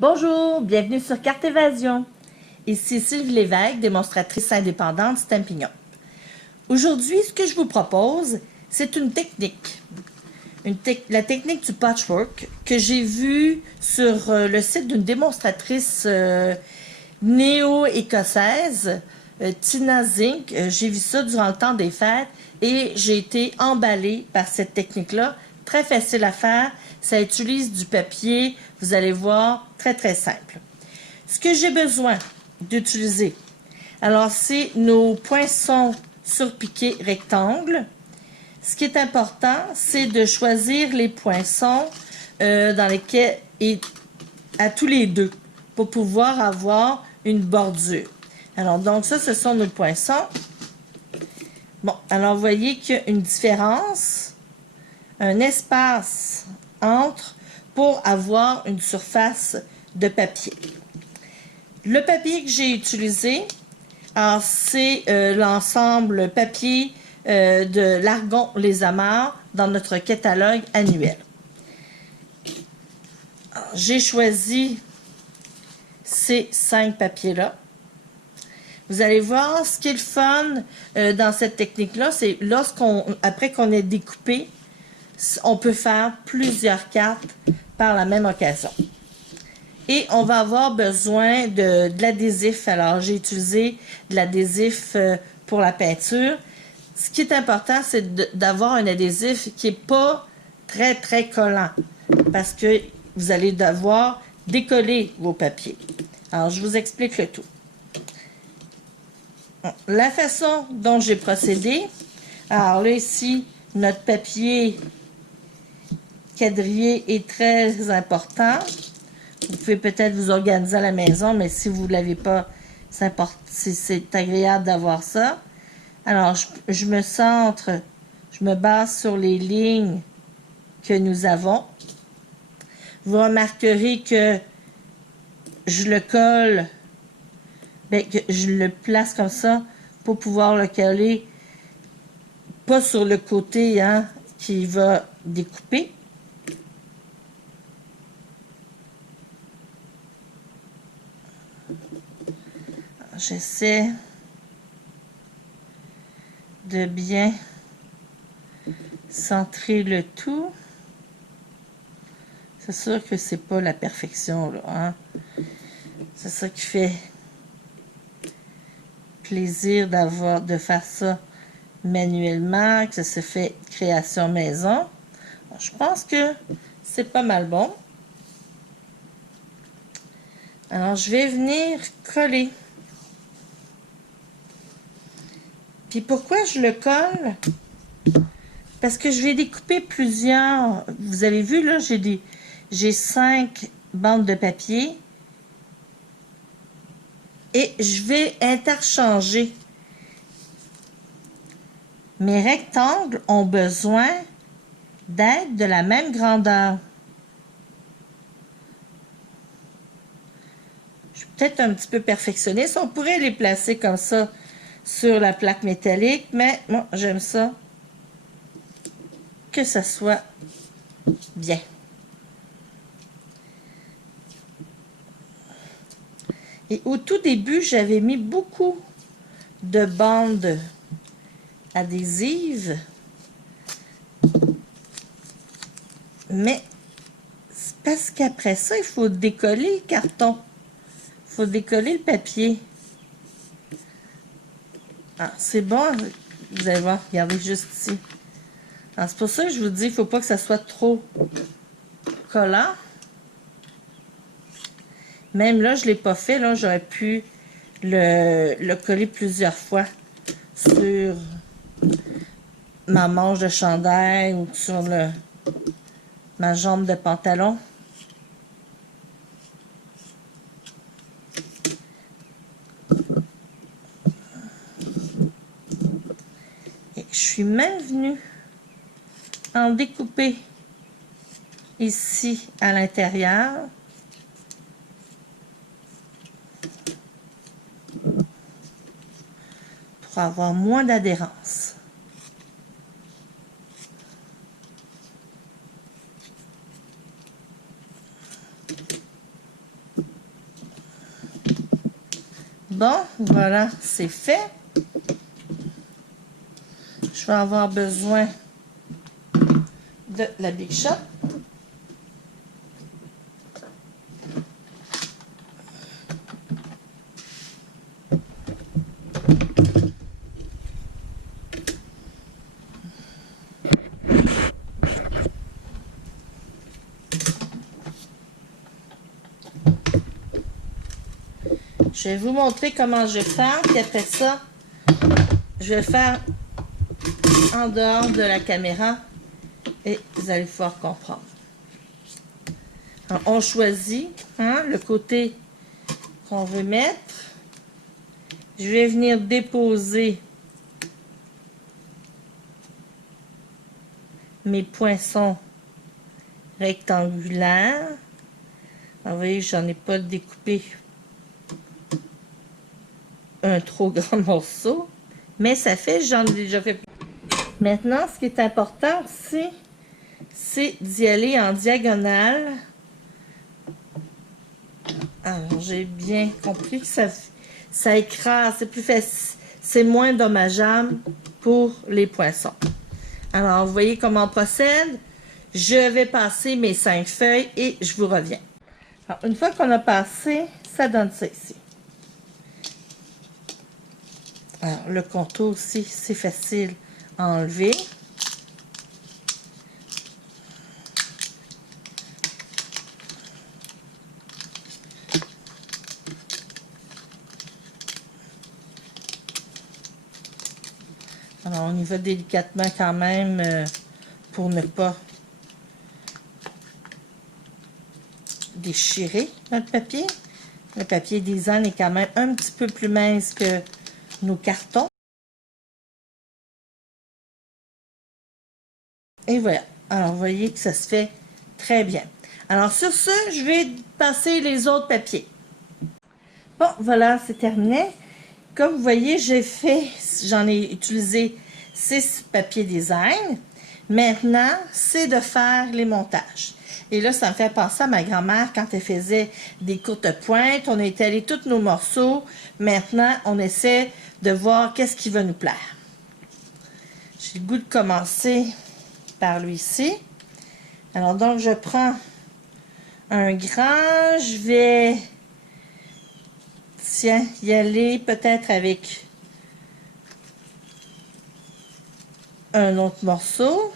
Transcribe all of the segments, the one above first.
Bonjour, bienvenue sur Carte Évasion. Ici Sylvie Lévesque, démonstratrice indépendante Stampignon. Aujourd'hui, ce que je vous propose, c'est une technique. La technique du patchwork que j'ai vue sur le site d'une démonstratrice néo-écossaise, Tina Zink. J'ai vu ça durant le temps des fêtes et j'ai été emballée par cette technique-là. Très facile à faire. Ça utilise du papier, vous allez voir, très très simple. Ce que j'ai besoin d'utiliser, alors c'est nos poinçons surpiqués rectangles. Ce qui est important, c'est de choisir les poinçons dans lesquels, et à tous les deux, pour pouvoir avoir une bordure. Alors, donc ça, ce sont nos poinçons. Bon, alors, vous voyez qu'il y a une différence, un espace entre pour avoir une surface de papier. Le papier que j'ai utilisé, alors c'est l'ensemble papier de l'Argon Les Amarres dans notre catalogue annuel. J'ai choisi ces 5 papiers-là. Vous allez voir, ce qui est le fun dans cette technique-là, c'est après qu'on ait découpé, on peut faire plusieurs cartes par la même occasion. Et on va avoir besoin de l'adhésif. Alors, j'ai utilisé de l'adhésif pour la peinture. Ce qui est important, c'est d'avoir un adhésif qui n'est pas très, très collant. Parce que vous allez devoir décoller vos papiers. Alors, je vous explique le tout. La façon dont j'ai procédé, alors là, ici, notre papier quadrillé est très important. Vous pouvez peut-être vous organiser à la maison, mais si vous ne l'avez pas, c'est agréable d'avoir ça. Alors, je me centre, je me base sur les lignes que nous avons. Vous remarquerez que je le colle, que je le place comme ça pour pouvoir le coller, pas sur le côté qui va découper. J'essaie de bien centrer le tout. C'est sûr que c'est pas la perfection, là. C'est ça qui fait plaisir de faire ça manuellement, que ça se fait création maison. Alors, je pense que c'est pas mal bon. Alors, je vais venir coller. Puis pourquoi je le colle? Parce que je vais découper plusieurs. Vous avez vu, là, j'ai 5 bandes de papier. Et je vais interchanger. Mes rectangles ont besoin d'être de la même grandeur. Je suis peut-être un petit peu perfectionniste. On pourrait les placer comme ça sur la plaque métallique, mais moi, j'aime ça que ça soit bien. Et au tout début, j'avais mis beaucoup de bandes adhésives, mais c'est parce qu'après ça, il faut décoller le carton. Il faut décoller le papier. Ah, c'est bon, vous allez voir, regardez juste ici. C'est pour ça que je vous dis, il ne faut pas que ça soit trop collant. Même là, je ne l'ai pas fait. Là, j'aurais pu le coller plusieurs fois sur ma manche de chandail ou sur ma jambe de pantalon. Et je suis même venue en découper ici à l'intérieur. Pour avoir moins d'adhérence. Bon, voilà, c'est fait. Je vais avoir besoin de la Big Shot. Je vais vous montrer comment je vais faire, puis après ça, je vais le faire en dehors de la caméra et vous allez pouvoir comprendre. Alors, on choisit le côté qu'on veut mettre. Je vais venir déposer mes poinçons rectangulaires. Alors, vous voyez, j'en ai pas découpé un trop grand morceau, mais ça fait, j'en ai déjà fait. Maintenant, ce qui est important aussi, c'est d'y aller en diagonale. Alors, j'ai bien compris que ça écrase, c'est plus facile, c'est moins dommageable pour les poinçons. Alors, vous voyez comment on procède. Je vais passer mes 5 feuilles et je vous reviens. Alors, une fois qu'on a passé, ça donne ça ici. Alors, le contour aussi, c'est facile à enlever. Alors, on y va délicatement quand même pour ne pas déchirer notre papier. Le papier design est quand même un petit peu plus mince que nos cartons. Et voilà. Alors, vous voyez que ça se fait très bien. Alors, sur ce, je vais passer les autres papiers. Bon, voilà, c'est terminé. Comme vous voyez, j'en ai utilisé 6 papiers design. Maintenant, c'est de faire les montages. Et là, ça me fait penser à ma grand-mère quand elle faisait des courtes pointes. On a étalé tous nos morceaux. Maintenant, on essaie de voir qu'est-ce qui va nous plaire. J'ai le goût de commencer par lui-ci. Alors, donc, je prends un grand. Je vais, tiens, y aller peut-être avec un autre morceau.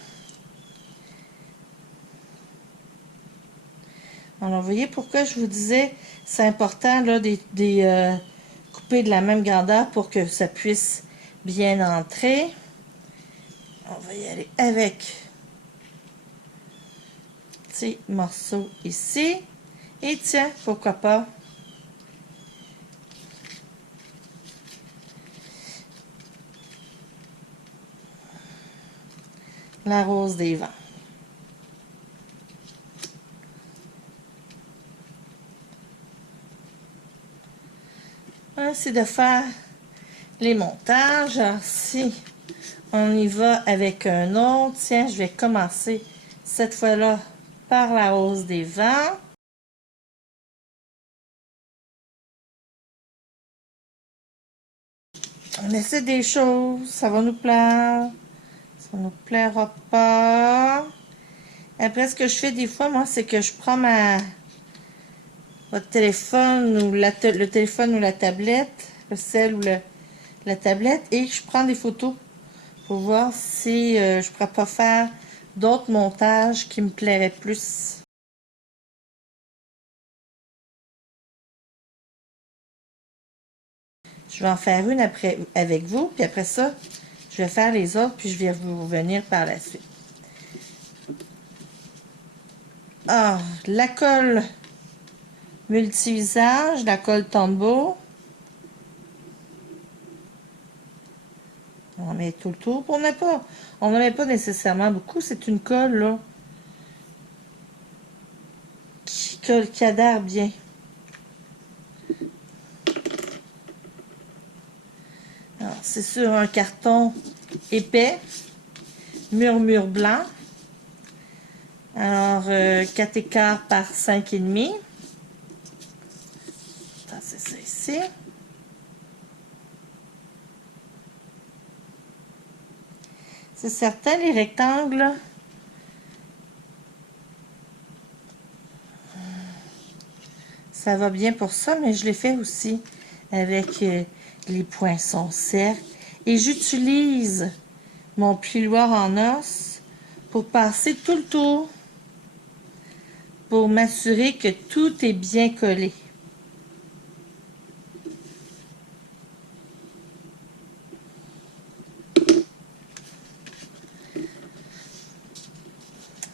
Alors, vous voyez pourquoi je vous disais, c'est important là, couper de la même grandeur pour que ça puisse bien entrer. On va y aller avec ces morceaux ici. Et tiens, pourquoi pas, la rose des vents. C'est de faire les montages. Alors, si on y va avec un autre, tiens, je vais commencer cette fois-là par la rose des vents. On essaie des choses, ça va nous plaire, ça nous plaira pas. Après, ce que je fais des fois, moi, c'est que je prends votre téléphone ou le téléphone ou la tablette, le cell ou la tablette, et je prends des photos pour voir si je pourrais pas faire d'autres montages qui me plairaient plus. Je vais en faire une après avec vous, puis après ça, je vais faire les autres, puis je vais vous revenir par la suite. Ah, la colle multi-usage, la colle Tombow. On en met tout le tour. On n'en met pas nécessairement beaucoup. C'est une colle, là, qui adhère bien. Alors, c'est sur un carton épais, murmure blanc. Alors, 4 écarts par 5,5. Ça, c'est ça ici. C'est certain, les rectangles, ça va bien pour ça, mais je l'ai fait aussi avec les poinçons cercles. Et j'utilise mon plioir en os pour passer tout le tour, pour m'assurer que tout est bien collé.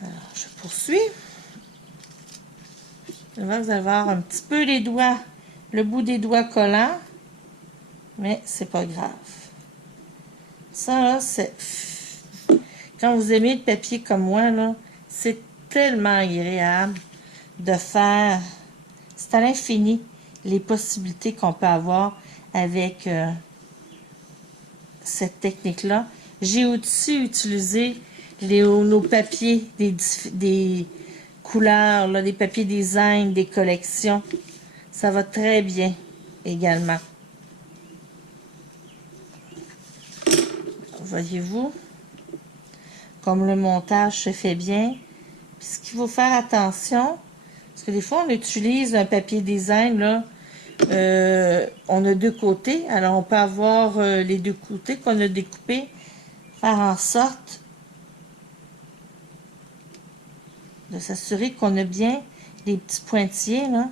Alors, je poursuis. Là, vous allez voir un petit peu les doigts, le bout des doigts collants, mais c'est pas grave. Ça, là, c'est... Quand vous aimez le papier comme moi, là, c'est tellement agréable de faire... C'est à l'infini les possibilités qu'on peut avoir avec cette technique-là. J'ai aussi utilisé nos papiers, des couleurs, là, des papiers design, des collections. Ça va très bien également. Voyez-vous, comme le montage se fait bien. Puis ce qu'il faut faire attention, parce que des fois on utilise un papier design, là, on a deux côtés, alors on peut avoir les deux côtés qu'on a découpés, faire en sorte de s'assurer qu'on a bien les petits pointillés là,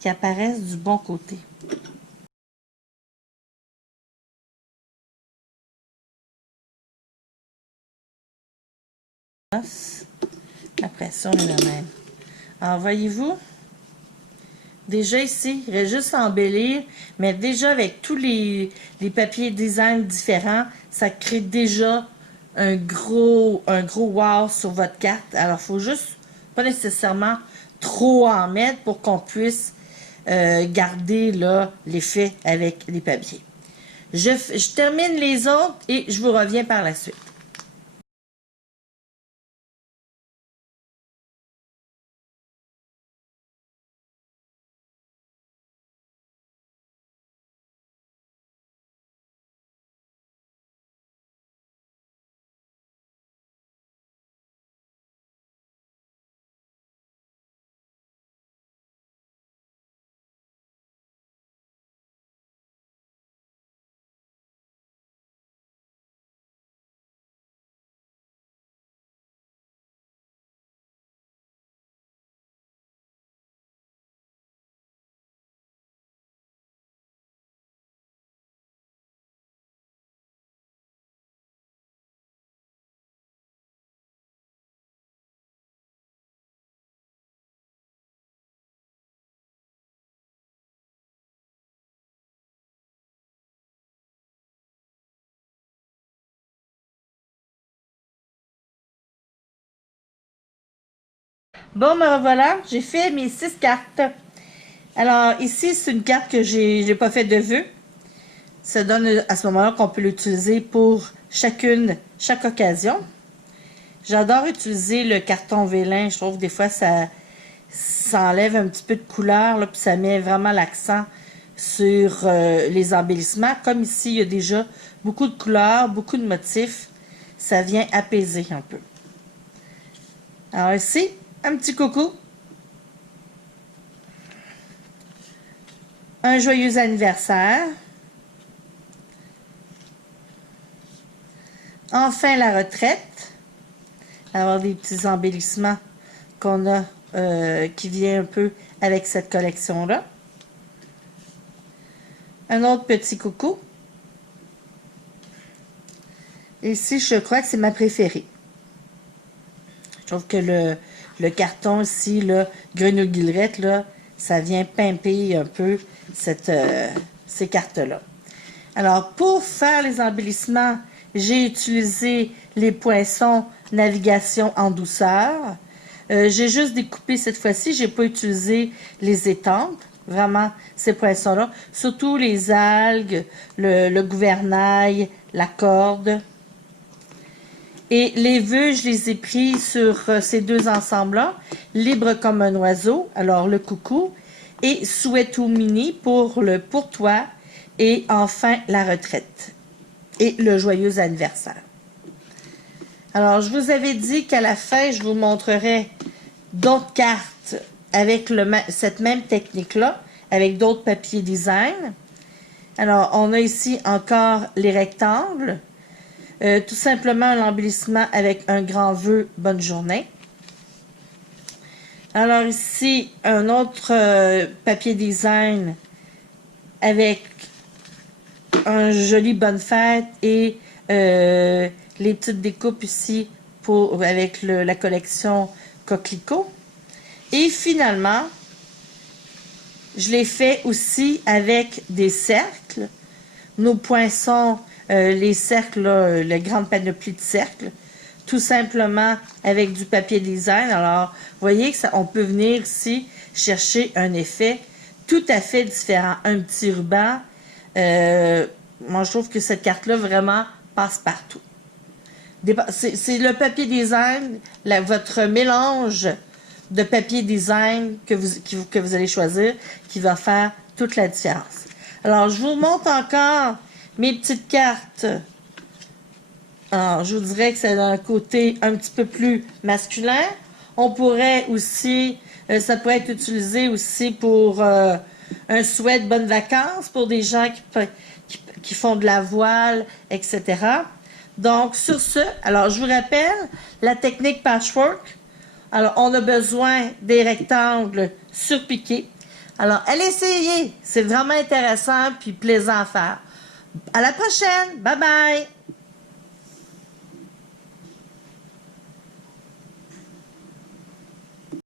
qui apparaissent du bon côté. La pression est la même. Alors voyez-vous, déjà ici, il reste juste à embellir, mais déjà avec tous les papiers design différents, ça crée déjà un gros wow sur votre carte. Alors il faut juste, pas nécessairement trop en mettre pour qu'on puisse garder là l'effet avec les papiers. Je termine les autres et je vous reviens par la suite. Bon, me voilà, j'ai fait mes 6 cartes. Alors, ici, c'est une carte que j'ai pas fait de vœux. Ça donne à ce moment-là qu'on peut l'utiliser pour chaque occasion. J'adore utiliser le carton vélin. Je trouve que des fois, ça enlève un petit peu de couleur, là, puis ça met vraiment l'accent sur les embellissements. Comme ici, il y a déjà beaucoup de couleurs, beaucoup de motifs. Ça vient apaiser un peu. Alors ici, un petit coucou. Un joyeux anniversaire. Enfin, la retraite. Avoir des petits embellissements qu'on a, qui vient un peu avec cette collection-là. Un autre petit coucou. Ici, je crois que c'est ma préférée. Je trouve que le carton ici, là, grenouillerette, là, ça vient pimper un peu ces cartes-là. Alors, pour faire les embellissements, j'ai utilisé les poinçons navigation en douceur. J'ai juste découpé cette fois-ci, j'ai pas utilisé les étampes, vraiment ces poinçons-là. Surtout les algues, le gouvernail, la corde. Et les vœux, je les ai pris sur ces deux ensembles-là. Libre comme un oiseau, alors le coucou. Et souhait tout mini pour le pour toi. Et enfin, la retraite. Et le joyeux anniversaire. Alors, je vous avais dit qu'à la fin, je vous montrerai d'autres cartes avec cette même technique-là, avec d'autres papiers design. Alors, on a ici encore les rectangles. Tout simplement l'embellissement avec un grand vœu, bonne journée. Alors ici, un autre papier design avec un joli bonne fête et les petites découpes ici avec la collection Coquelicot. Et finalement, je l'ai fait aussi avec des cercles. Nos poinçons, les cercles, là, la grande panoplie de cercles, tout simplement avec du papier design. Alors, vous voyez que on peut venir ici chercher un effet tout à fait différent. Un petit ruban. Moi, je trouve que cette carte-là vraiment passe partout. C'est le papier design, votre mélange de papier design que vous allez choisir qui va faire toute la différence. Alors, je vous montre encore mes petites cartes. Alors, je vous dirais que c'est d'un côté un petit peu plus masculin. On pourrait aussi, ça pourrait être utilisé aussi pour un souhait de bonnes vacances pour des gens qui font de la voile, etc. Donc, sur ce, alors je vous rappelle la technique patchwork. Alors, on a besoin des rectangles surpiqués. Alors, allez essayer. C'est vraiment intéressant puis plaisant à faire. À la prochaine. Bye bye.